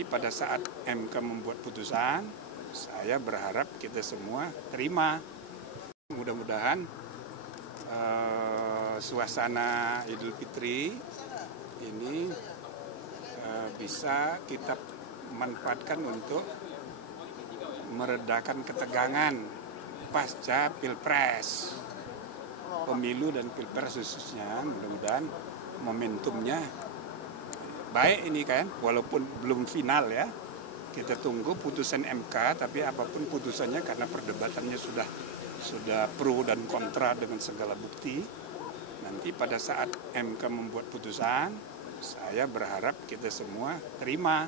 nanti pada saat MK membuat putusan, saya berharap kita semua terima. Mudah-mudahan suasana Idul Fitri ini bisa kita manfaatkan untuk meredakan ketegangan pasca Pilpres, pemilu dan Pilpres khususnya. Mudah-mudahan momentumnya baik ini kan, walaupun belum final ya. Kita tunggu putusan MK, tapi apapun putusannya karena perdebatannya sudah pro dan kontra dengan segala bukti. Nanti pada saat MK membuat putusan, saya berharap kita semua terima.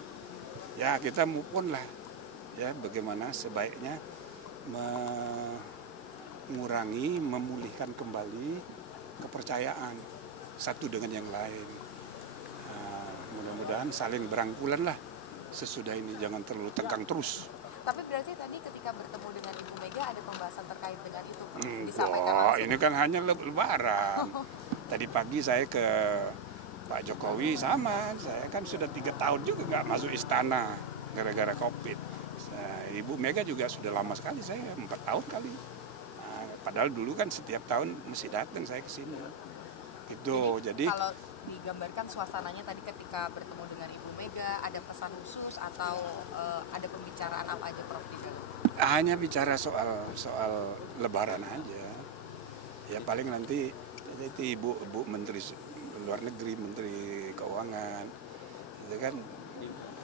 Ya kita move on lah. Ya bagaimana sebaiknya mengurangi, memulihkan kembali kepercayaan satu dengan yang lain. Mudah-mudahan saling berangkulan lah sesudah ini, jangan terlalu tegang terus. Tapi berarti tadi ketika bertemu dengan Ibu Mega ada pembahasan terkait dengan itu, Pak? Enggak, ini kan hanya lebaran. Tadi pagi saya ke Pak Jokowi sama, saya kan sudah 3 tahun juga nggak masuk istana gara-gara COVID. Ibu Mega juga sudah lama sekali, saya 4 tahun kali. Padahal dulu kan setiap tahun mesti datang saya ke sini. Gitu, jadi kalau digambarkan suasananya tadi ketika bertemu dengan Ibu Mega, ada pesan khusus atau ada pembicaraan apa aja, Prof? Hanya bicara soal Lebaran aja. Ya paling nanti itu Ibu Menteri Luar Negeri, Menteri Keuangan, itu kan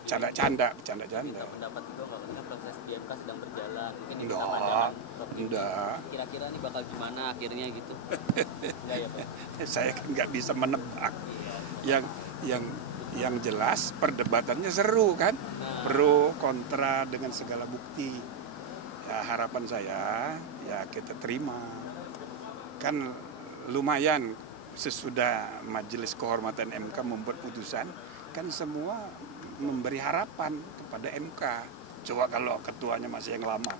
canda-canda. Pendapat juga kalau proses di MK sedang berjalan, mungkin ini Enggak, sama dengan enggak. Kira-kira nih bakal gimana akhirnya gitu? Enggak ya Pak? Saya kan nggak bisa menebak. Yang jelas perdebatannya seru kan, pro kontra dengan segala bukti. Ya harapan saya ya kita terima. Kan lumayan sesudah Majelis Kehormatan MK membuat putusan, kan semua memberi harapan kepada MK. Coba kalau ketuanya masih yang lama,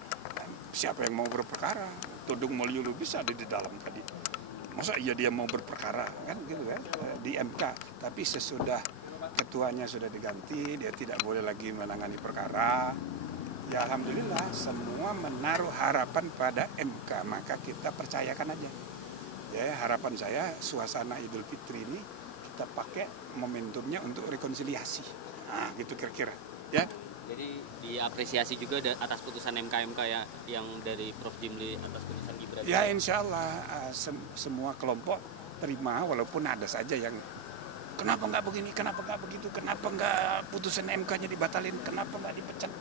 siapa yang mau berperkara? Todung Mulyo bisa ada di dalam tadi. Masa iya dia mau berperkara kan gitu kan di MK. Tapi sesudah ketuanya sudah diganti, dia tidak boleh lagi menangani perkara. Ya alhamdulillah semua menaruh harapan pada MK, maka kita percayakan aja. Ya harapan saya suasana Idul Fitri ini kita pakai momentumnya untuk rekonsiliasi. Nah gitu kira-kira ya. Jadi diapresiasi juga atas putusan MK ya, yang dari Prof Jimli atas putusan Gibran. Ya insya Allah semua kelompok terima, walaupun ada saja yang kenapa nggak begini, kenapa nggak begitu, kenapa nggak putusan MK-nya dibatalin, kenapa nggak dipecat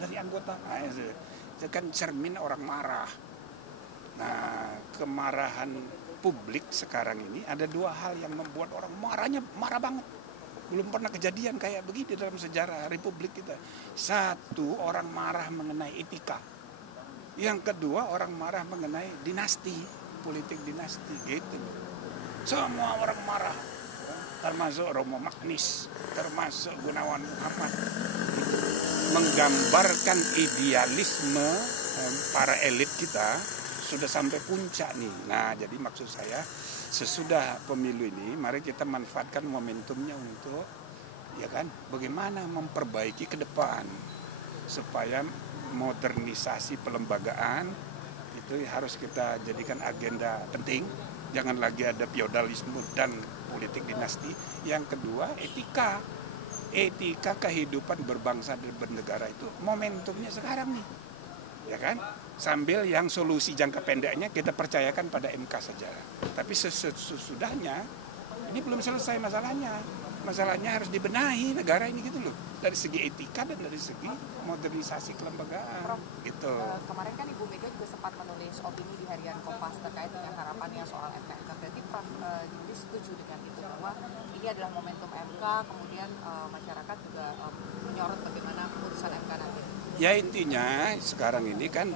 dari anggota. Nah, itu kan cermin orang marah. Nah kemarahan publik sekarang ini ada 2 hal yang membuat orang marah banget. Belum pernah kejadian kayak begini dalam sejarah Republik kita. 1, orang marah mengenai etika. Yang kedua, orang marah mengenai dinasti, politik dinasti, gitu. Semua orang marah, termasuk Romo Magnis, termasuk Gunawan Muhammad. Menggambarkan idealisme para elit kita sudah sampai puncak nih. Nah, jadi maksud saya sesudah pemilu ini, mari kita manfaatkan momentumnya untuk, ya kan, bagaimana memperbaiki ke depan supaya modernisasi pelembagaan itu harus kita jadikan agenda penting. Jangan lagi ada feodalisme dan politik dinasti. Yang kedua, etika kehidupan berbangsa dan bernegara itu momentumnya sekarang nih, ya kan? Sambil yang solusi jangka pendeknya kita percayakan pada MK saja. Tapi sesudahnya ini belum selesai masalahnya. Masalahnya harus dibenahi negara ini gitu loh. Dari segi etika dan dari segi modernisasi kelembagaan. Prof, gitu. Kemarin kan Ibu Mega juga sempat menulis opini di harian Kompas terkait dengan harapannya soal MK. Berarti Prof Jimli setuju dengan itu bahwa ini adalah momentum MK, kemudian masyarakat juga menyorot bagaimana keputusan MK nanti. Ya intinya sekarang ini kan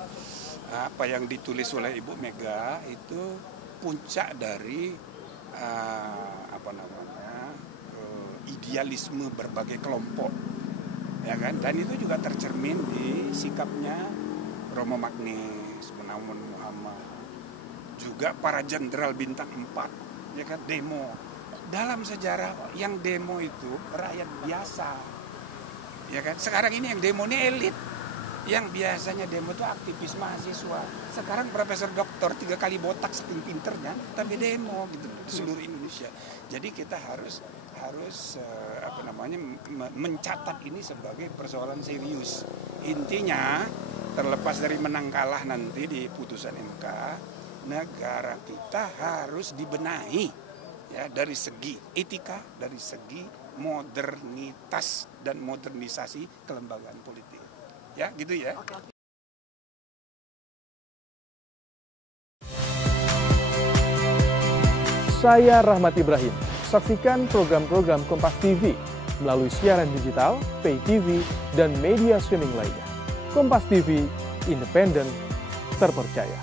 apa yang ditulis oleh Ibu Mega itu puncak dari idealisme berbagai kelompok, ya kan? Dan itu juga tercermin di sikapnya Romo Magnis, Gunawan Muhammad, juga para jenderal bintang 4, ya kan, demo. Dalam sejarah yang demo itu rakyat biasa, Ya kan? Sekarang ini yang demo ini elit. Yang biasanya demo itu aktivis mahasiswa. Sekarang profesor doktor 3 kali botak saking pinternya, tapi demo gitu di seluruh Indonesia. Jadi kita harus mencatat ini sebagai persoalan serius. Intinya terlepas dari menang kalah nanti di putusan MK, negara kita harus dibenahi ya dari segi etika, dari segi modernitas dan modernisasi kelembagaan politik. Ya, gitu ya. Saya Rahmat Ibrahim. Saksikan program-program Kompas TV melalui siaran digital, pay TV, dan media streaming lainnya. Kompas TV, independen, terpercaya.